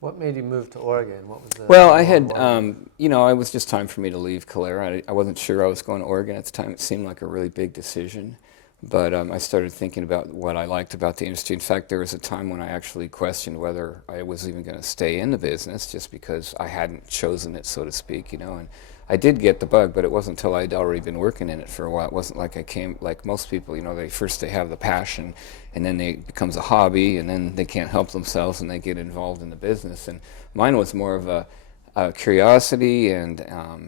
What made you move to Oregon? What was the Well, I long had, one? it was just time for me to leave Calera. I wasn't sure I was going to Oregon at the time. It seemed like a really big decision. But I started thinking about what I liked about the industry. In fact, there was a time when I actually questioned whether I was even going to stay in the business just because I hadn't chosen it, so to speak, And I did get the bug, but it wasn't until I'd already been working in it for a while. It wasn't like I came, like most people, they have the passion, and then it becomes a hobby, and then they can't help themselves, and they get involved in the business. And mine was more of a curiosity, and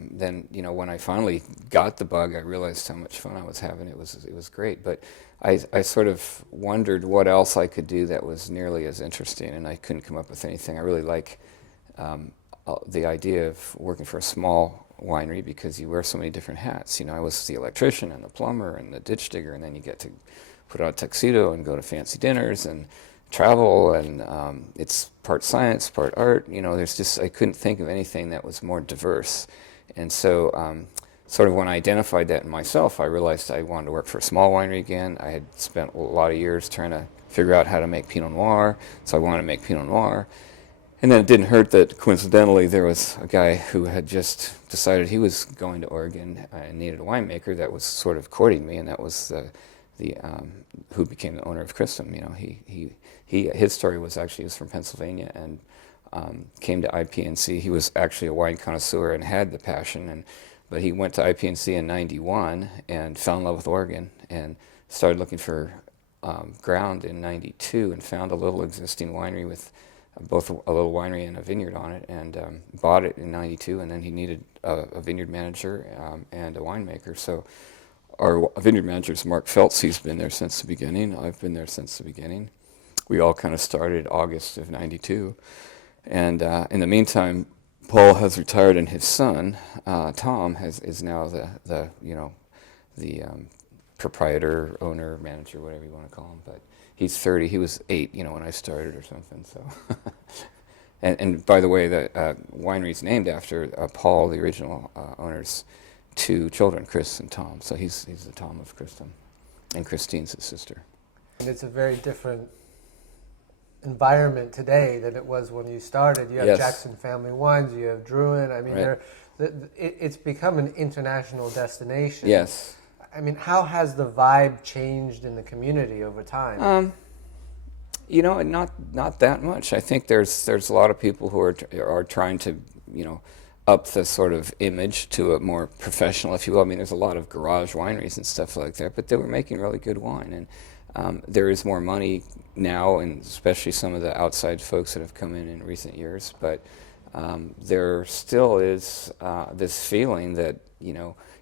then when I finally got the bug, I realized how much fun I was having. It was great, but I sort of wondered what else I could do that was nearly as interesting, and I couldn't come up with anything. I really like the idea of working for a small winery because you wear so many different hats. I was the electrician and the plumber and the ditch digger, and then you get to put on a tuxedo and go to fancy dinners and travel, and it's part science, part art. I couldn't think of anything that was more diverse. And so sort of when I identified that in myself, I realized I wanted to work for a small winery again. I had spent a lot of years trying to figure out how to make Pinot Noir, so I wanted to make Pinot Noir. And then it didn't hurt that coincidentally there was a guy who had just decided he was going to Oregon and needed a winemaker that was sort of courting me, and that was the who became the owner of Cristom. His story was actually he was from Pennsylvania and came to IPNC. He was actually a wine connoisseur and had the passion, but he went to IPNC in '91 and fell in love with Oregon and started looking for ground in '92 and found a little existing winery with both a little winery and a vineyard on it, and bought it in '92. And then he needed a vineyard manager and a winemaker. So our vineyard manager is Mark Feltz. He's been there since the beginning. I've been there since the beginning. We all kind of started August of '92. And in the meantime, Paul has retired, and his son, Tom, is now the proprietor, owner, manager, whatever you want to call him. But he's 30. He was 8, when I started or something. So, and by the way, the winery's named after Paul, the original owner's 2 children, Chris and Tom. So he's the Tom of Cristom, and Christine's his sister. And it's a very different environment today than it was when you started. You have Yes. Jackson Family Wines, you have Druin. I mean, Right. it's become an international destination. Yes. I mean, how has the vibe changed in the community over time? Not that much. I think there's a lot of people who are trying to, up the sort of image to a more professional, if you will. I mean, there's a lot of garage wineries and stuff like that, but they were making really good wine, and there is more money now, and especially some of the outside folks that have come in recent years. But there still is this feeling that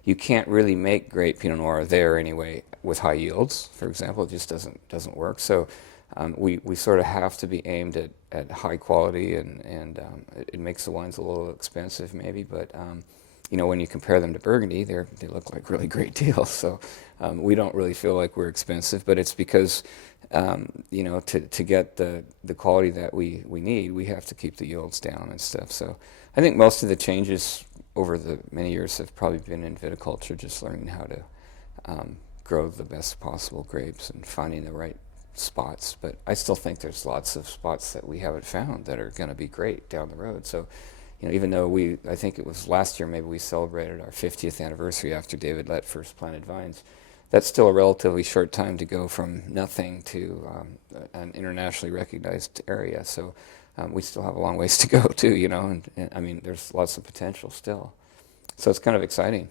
you can't really make great Pinot Noir there anyway with high yields. For example, it just doesn't work. So we sort of have to be aimed at high quality, and it makes the wines a little expensive maybe, but when you compare them to Burgundy, they look like really great deals. So we don't really feel like we're expensive, but it's because to get the quality that we need, we have to keep the yields down and stuff. So I think most of the changes over the many years have probably been in viticulture, just learning how to grow the best possible grapes and finding the right spots. But I still think there's lots of spots that we haven't found that are going to be great down the road. So, even though I think it was last year, maybe we celebrated our 50th anniversary after David Lett first planted vines. That's still a relatively short time to go from nothing to an internationally recognized area. So we still have a long ways to go too, and I mean, there's lots of potential still. So it's kind of exciting.